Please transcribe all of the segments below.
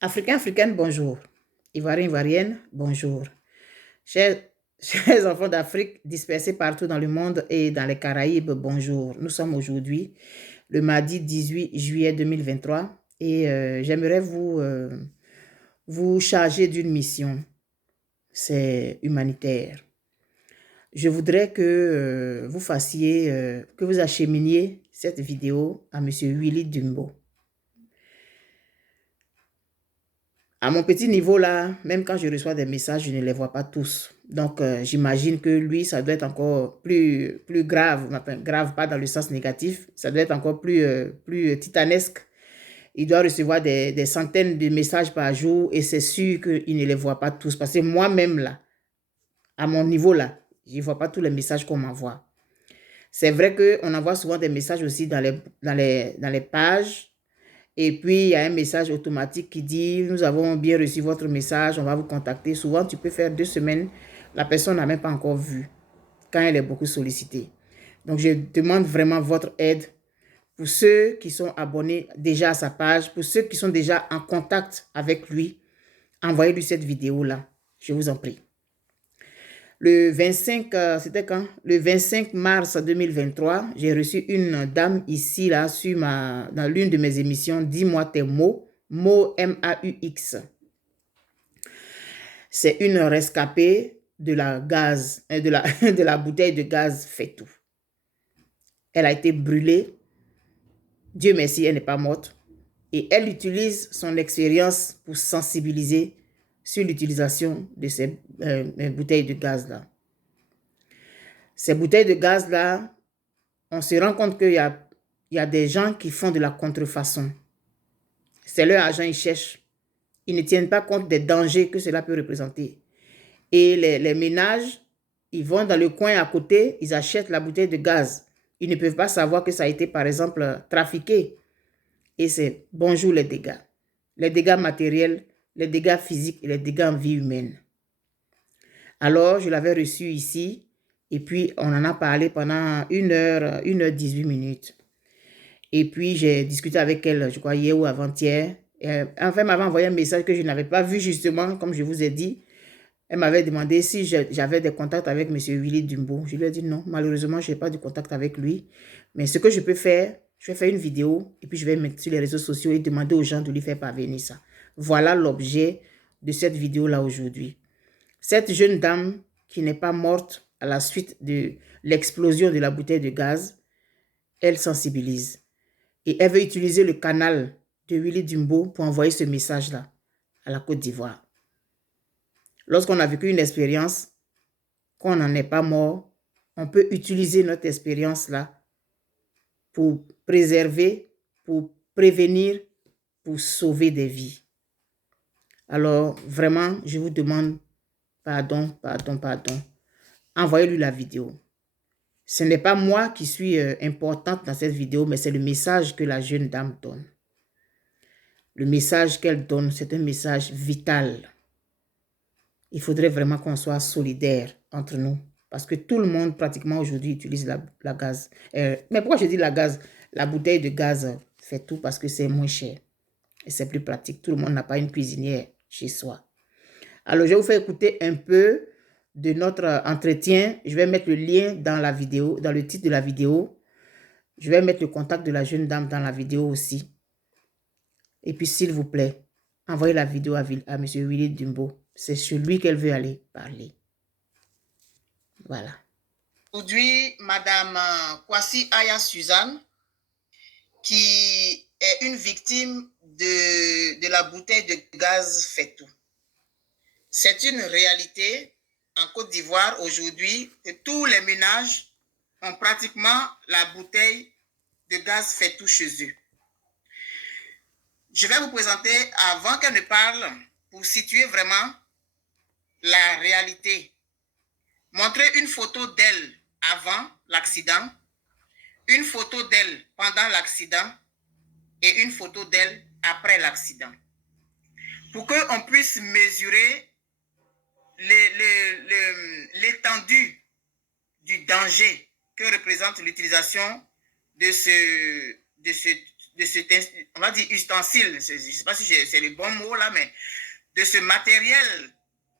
Africains, Africaines, bonjour. Ivoiriens, Ivoiriennes, bonjour. Chers, chers enfants d'Afrique dispersés partout dans le monde et dans les Caraïbes, bonjour. Nous sommes aujourd'hui le mardi 18 juillet 2023 et j'aimerais vous charger d'une mission. C'est humanitaire. Je voudrais que vous fassiez, que vous acheminiez cette vidéo à M. Willy Dumbo. À mon petit niveau là, même quand je reçois des messages, je ne les vois pas tous. Donc, j'imagine que lui, ça doit être encore plus grave. Enfin, grave, pas dans le sens négatif. Ça doit être encore plus titanesque. Il doit recevoir des centaines de messages par jour et c'est sûr qu'il ne les voit pas tous. Parce que moi-même là, à mon niveau là, je ne vois pas tous les messages qu'on m'envoie. C'est vrai qu'on envoie souvent des messages aussi dans les pages. Et puis, il y a un message automatique qui dit, nous avons bien reçu votre message, on va vous contacter. Souvent, tu peux faire 2 semaines, la personne n'a même pas encore vu quand elle est beaucoup sollicitée. Donc, je demande vraiment votre aide pour ceux qui sont abonnés déjà à sa page, pour ceux qui sont déjà en contact avec lui. Envoyez-lui cette vidéo-là, je vous en prie. Le 25, c'était quand? Le 25 mars 2023, j'ai reçu une dame ici, là, dans l'une de mes émissions, Dis-moi tes mots, mots M-A-U-X. C'est une rescapée de la gaz, de la bouteille de gaz Fetou. Elle a été brûlée. Dieu merci, elle n'est pas morte. Et elle utilise son expérience pour sensibiliser sur l'utilisation de ces bouteilles de gaz-là. Ces bouteilles de gaz-là, on se rend compte qu'il y a des gens qui font de la contrefaçon. C'est leur argent, ils cherchent. Ils ne tiennent pas compte des dangers que cela peut représenter. Et les ménages, ils vont dans le coin à côté, ils achètent la bouteille de gaz. Ils ne peuvent pas savoir que ça a été, par exemple, trafiqué. Et c'est bonjour les dégâts. Les dégâts matériels, les dégâts physiques et les dégâts en vie humaine. Alors, je l'avais reçue ici. Et puis, on en a parlé pendant 1h18 minutes. Et puis, j'ai discuté avec elle, je crois, hier ou avant-hier. Enfin, elle m'avait envoyé un message que je n'avais pas vu justement, comme je vous ai dit. Elle m'avait demandé si j'avais des contacts avec M. Willy Dumbo. Je lui ai dit non, malheureusement, je n'ai pas de contact avec lui. Mais ce que je peux faire, je vais faire une vidéo et puis je vais mettre sur les réseaux sociaux et demander aux gens de lui faire parvenir ça. Voilà l'objet de cette vidéo-là aujourd'hui. Cette jeune dame qui n'est pas morte à la suite de l'explosion de la bouteille de gaz, elle sensibilise. Et elle veut utiliser le canal de Willy Dumbo pour envoyer ce message-là à la Côte d'Ivoire. Lorsqu'on a vécu une expérience, qu'on n'en est pas mort, on peut utiliser notre expérience-là pour préserver, pour prévenir, pour sauver des vies. Alors, vraiment, je vous demande pardon. Envoyez-lui la vidéo. Ce n'est pas moi qui suis importante dans cette vidéo, mais c'est le message que la jeune dame donne. Le message qu'elle donne, c'est un message vital. Il faudrait vraiment qu'on soit solidaires entre nous. Parce que tout le monde, pratiquement aujourd'hui, utilise la gaz. Mais pourquoi je dis la gaz? La bouteille de gaz fait tout parce que c'est moins cher. Et c'est plus pratique. Tout le monde n'a pas une cuisinière chez soi. Alors, je vais vous faire écouter un peu de notre entretien. Je vais mettre le lien dans la vidéo, dans le titre de la vidéo. Je vais mettre le contact de la jeune dame dans la vidéo aussi. Et puis, s'il vous plaît, envoyez la vidéo à M. Willy Dumbo. C'est sur lui qu'elle veut aller parler. Voilà. Aujourd'hui, Madame Kwasi Aya Suzanne, qui est une victime de la bouteille de gaz Fetou. C'est une réalité en Côte d'Ivoire aujourd'hui que tous les ménages ont pratiquement la bouteille de gaz Fetou chez eux. Je vais vous présenter, avant qu'elle ne parle, pour situer vraiment la réalité. Montrer une photo d'elle avant l'accident, une photo d'elle pendant l'accident et une photo d'elle après l'accident. Pour qu'on puisse mesurer l'étendue du danger que représente l'utilisation de on va dire ustensile, je ne sais pas si c'est le bon mot là, mais de ce matériel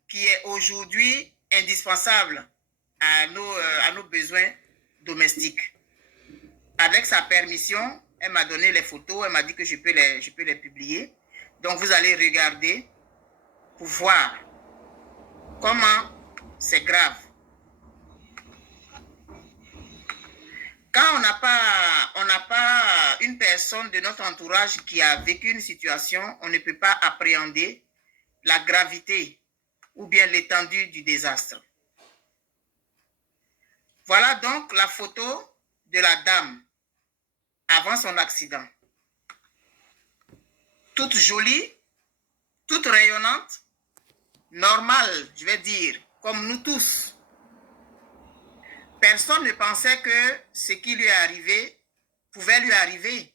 qui est aujourd'hui indispensable à nos besoins domestiques. Avec sa permission, elle m'a donné les photos, elle m'a dit que je peux les publier. Donc, vous allez regarder pour voir comment c'est grave. Quand on n'a pas une personne de notre entourage qui a vécu une situation, on ne peut pas appréhender la gravité ou bien l'étendue du désastre. Voilà donc la photo de la dame avant son accident. Toute jolie, toute rayonnante, normale, je vais dire, comme nous tous. Personne ne pensait que ce qui lui est arrivé pouvait lui arriver.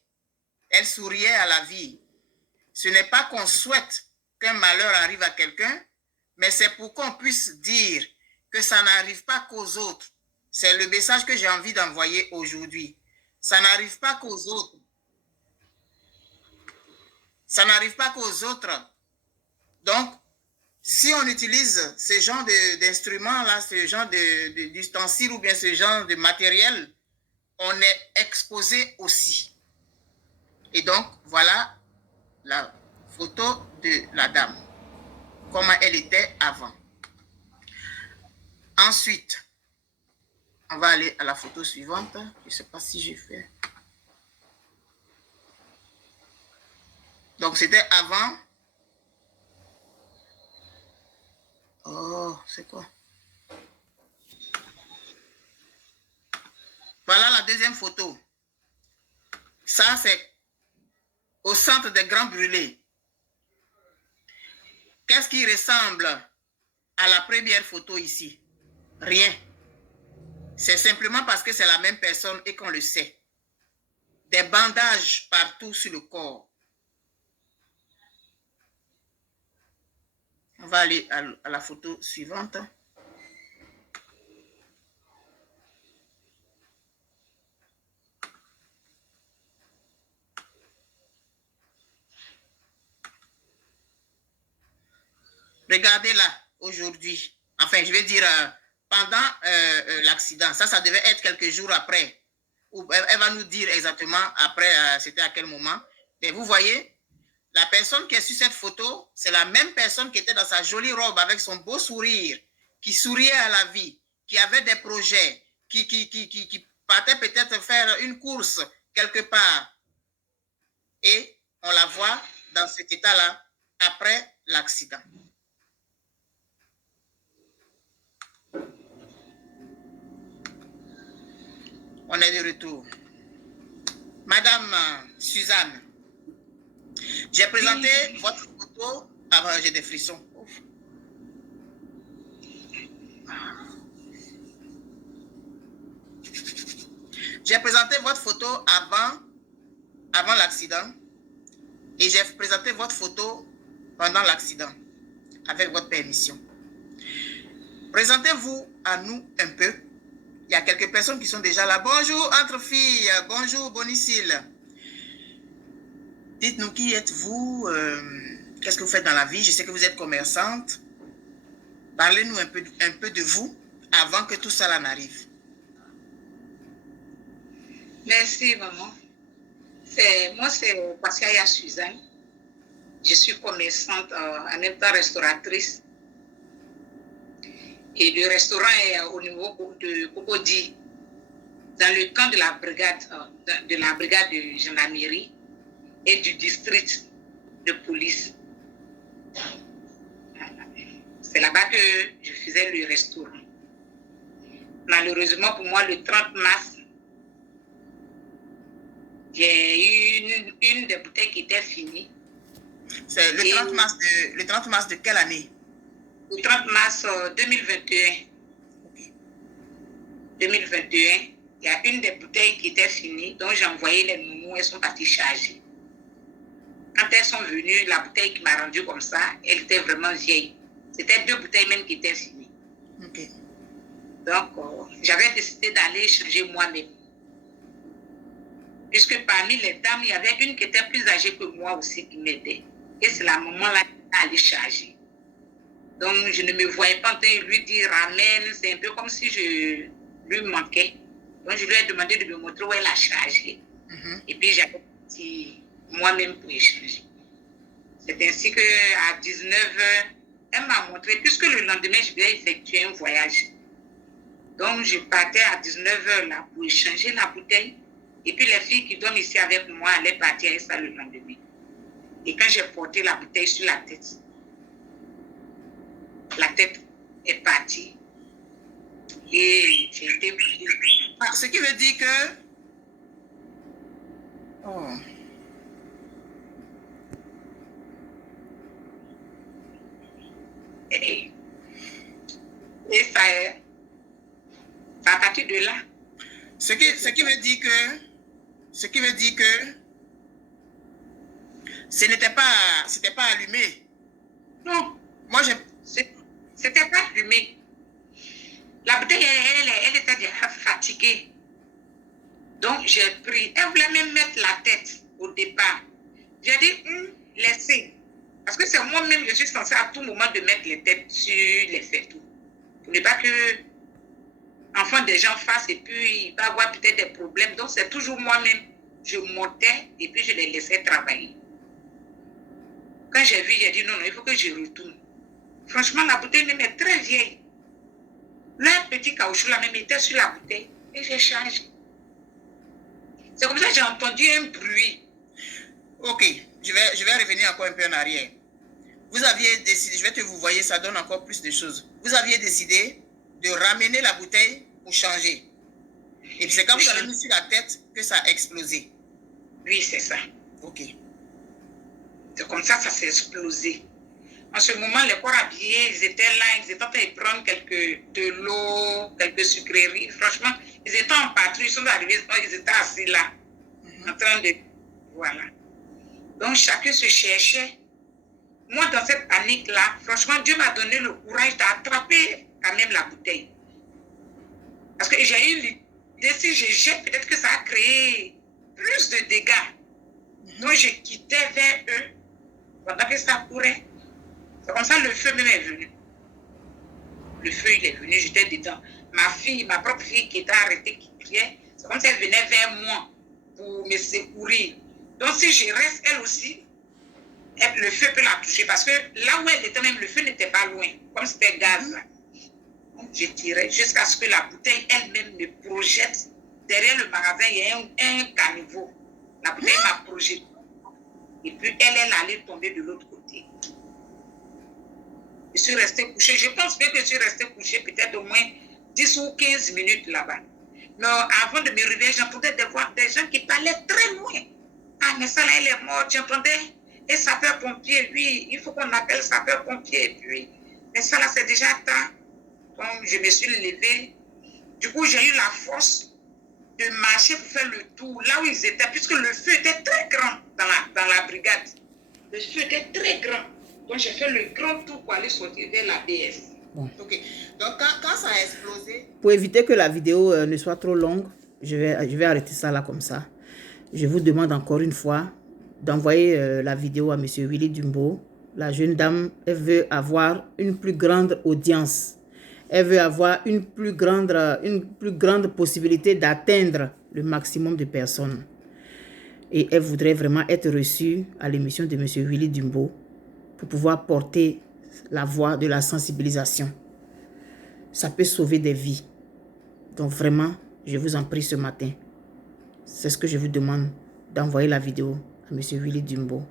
Elle souriait à la vie. Ce n'est pas qu'on souhaite qu'un malheur arrive à quelqu'un, mais c'est pour qu'on puisse dire que ça n'arrive pas qu'aux autres. C'est le message que j'ai envie d'envoyer aujourd'hui. Ça n'arrive pas qu'aux autres. Ça n'arrive pas qu'aux autres. Donc, si on utilise ce genre d'instruments-là, ce genre d'ustensiles ou bien ce genre de matériel, on est exposé aussi. Et donc, voilà la photo de la dame, comment elle était avant. Ensuite, on va aller à la photo suivante. Je ne sais pas si j'ai fait. Donc, c'était avant. Oh, c'est quoi? Voilà la deuxième photo. Ça, c'est au centre des Grands Brûlés. Qu'est-ce qui ressemble à la première photo ici? Rien. C'est simplement parce que c'est la même personne et qu'on le sait. Des bandages partout sur le corps. On va aller à la photo suivante. Regardez là, aujourd'hui. Enfin, je vais dire pendant l'accident. Ça devait être quelques jours après. Elle va nous dire exactement après, c'était à quel moment. Mais vous voyez, la personne qui est sur cette photo, c'est la même personne qui était dans sa jolie robe avec son beau sourire, qui souriait à la vie, qui avait des projets, qui partait peut-être faire une course quelque part. Et on la voit dans cet état-là après l'accident. On est de retour. Madame Suzanne, j'ai présenté votre photo. Ah, j'ai des frissons. J'ai présenté votre photo avant l'accident et j'ai présenté votre photo pendant l'accident avec votre permission. Présentez-vous à nous un peu. Il y a quelques personnes qui sont déjà là. Bonjour, entre filles. Bonjour, Bonicile. Dites-nous qui êtes-vous, qu'est-ce que vous faites dans la vie? Je sais que vous êtes commerçante. Parlez-nous un peu de vous avant que tout ça n'arrive. Merci, maman. Moi, c'est Pascaya Suzanne. Je suis commerçante, en même temps restauratrice. Et le restaurant est au niveau de Cocody, dans le camp de la brigade de gendarmerie et du district de police. C'est là-bas que je faisais le restaurant. Malheureusement pour moi, le 30 mars, j'ai eu une des bouteilles qui était finie. C'est le 30 mars de quelle année? Le 30 mars 2021. Okay. 2021, il y a une des bouteilles qui était finie, donc j'ai envoyé les nounous, elles sont parties charger. Quand elles sont venues, la bouteille qui m'a rendue comme ça, elle était vraiment vieille. C'était 2 bouteilles même qui étaient finies. Okay. Donc, j'avais décidé d'aller changer moi-même. Puisque parmi les dames, il y avait une qui était plus âgée que moi aussi qui m'aidait. Et c'est la maman-là qui allait charger. Donc, je ne me voyais pas en train de lui dire ramène. C'est un peu comme si je lui manquais. Donc, je lui ai demandé de me montrer où elle a chargé. Et puis, j'avais parti moi-même pour échanger. C'est ainsi qu'à 19h, elle m'a montré, puisque le lendemain, je devais effectuer un voyage. Donc, je partais à 19h là pour échanger la bouteille. Et puis, les filles qui dorment ici avec moi allaient partir avec ça le lendemain. Et quand j'ai porté la bouteille sur la tête est partie. Et j'ai été brûlée. Ah, ce qui veut dire que... Oh. Et ça a parti de là. Ce qui veut dire que ce n'était pas allumé. Non, Moi, c'était pas allumé. La bouteille, elle était déjà fatiguée. Donc, j'ai pris. Elle voulait même mettre la tête au départ. J'ai dit, laissez. Parce que c'est moi-même, je suis censée à tout moment de mettre les têtes sur les fétous. Pour ne pas que enfant des gens fassent et puis il va avoir peut-être des problèmes. Donc, c'est toujours moi-même. Je montais et puis je les laissais travailler. Quand j'ai vu, j'ai dit non, il faut que je retourne. Franchement, la bouteille même est très vieille. Le petit caoutchouc là même était sur la bouteille et j'ai changé. C'est comme ça que j'ai entendu un bruit. Ok, je vais revenir encore un peu en arrière. Vous aviez décidé, je vais te vous voyez, ça donne encore plus de choses. Vous aviez décidé de ramener la bouteille pour changer. Et puis c'est quand vous avez mis sur la tête que ça a explosé. Oui, c'est ça. Ok. C'est comme ça s'est explosé. En ce moment, les corps habillés, ils étaient là, ils étaient en train de prendre de l'eau, quelques sucreries. Franchement, ils étaient en patrouille, ils sont arrivés, ils étaient assis là, en train de... Voilà. Donc, chacun se cherchait. Moi, dans cette panique-là, franchement, Dieu m'a donné le courage d'attraper quand même la bouteille. Parce que j'ai eu l'idée, si je jette, peut-être que ça a créé plus de dégâts. Donc, je quittais vers eux pendant que ça courait. C'est comme ça le feu même est venu. Le feu, il est venu, j'étais dedans. Ma fille, ma propre fille qui était arrêtée, qui criait, c'est comme si elle venait vers moi pour me secourir. Donc, si je reste, elle aussi, le feu peut la toucher parce que là où elle était même, le feu n'était pas loin, comme c'était gaz là. Donc, je tirais jusqu'à ce que la bouteille elle-même me projette. Derrière le magasin, il y a un caniveau. La bouteille m'a projeté. Et puis, elle allait tomber de l'autre côté. Je suis restée couchée. Je pense bien que je suis restée couchée peut-être au moins 10 ou 15 minutes là-bas. Mais avant de me réveiller, j'entendais des gens qui parlaient très loin. Ah, mais ça là, elle est morte. J'entendais. Et sapeur-pompier, oui, il faut qu'on appelle sapeur-pompier. Et puis, mais ça là, c'est déjà tard. Donc, je me suis levée. Du coup, j'ai eu la force de marcher pour faire le tour là où ils étaient, puisque le feu était très grand dans la brigade. Le feu était très grand. Donc, j'ai fait le grand tour pour aller sortir vers la BS. Bon. Ok. Donc, quand ça a explosé... Pour éviter que la vidéo ne soit trop longue, je vais arrêter ça là comme ça. Je vous demande encore une fois d'envoyer la vidéo à M. Willy Dumbo. La jeune dame, elle veut avoir une plus grande audience. Elle veut avoir une plus grande possibilité d'atteindre le maximum de personnes. Et elle voudrait vraiment être reçue à l'émission de M. Willy Dumbo pour pouvoir porter la voix de la sensibilisation. Ça peut sauver des vies. Donc vraiment, je vous en prie ce matin. C'est ce que je vous demande, d'envoyer la vidéo à M. Willy Dumbo.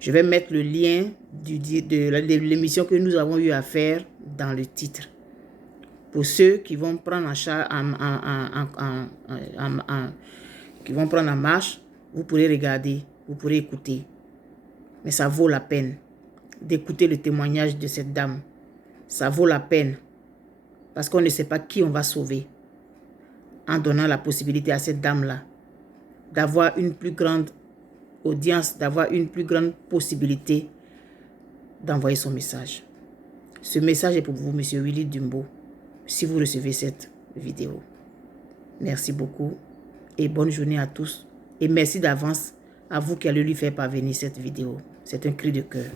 Je vais mettre le lien de l'émission que nous avons eu à faire dans le titre. Pour ceux qui vont prendre en marche, vous pourrez regarder, vous pourrez écouter. Mais ça vaut la peine d'écouter le témoignage de cette dame. Ça vaut la peine parce qu'on ne sait pas qui on va sauver en donnant la possibilité à cette dame-là d'avoir une plus grande audience, d'avoir une plus grande possibilité d'envoyer son message. Ce message est pour vous, M. Willy Dumbo, si vous recevez cette vidéo. Merci beaucoup. et bonne journée à tous. Et merci d'avance à vous qui allez lui faire parvenir cette vidéo. C'est un cri de cœur.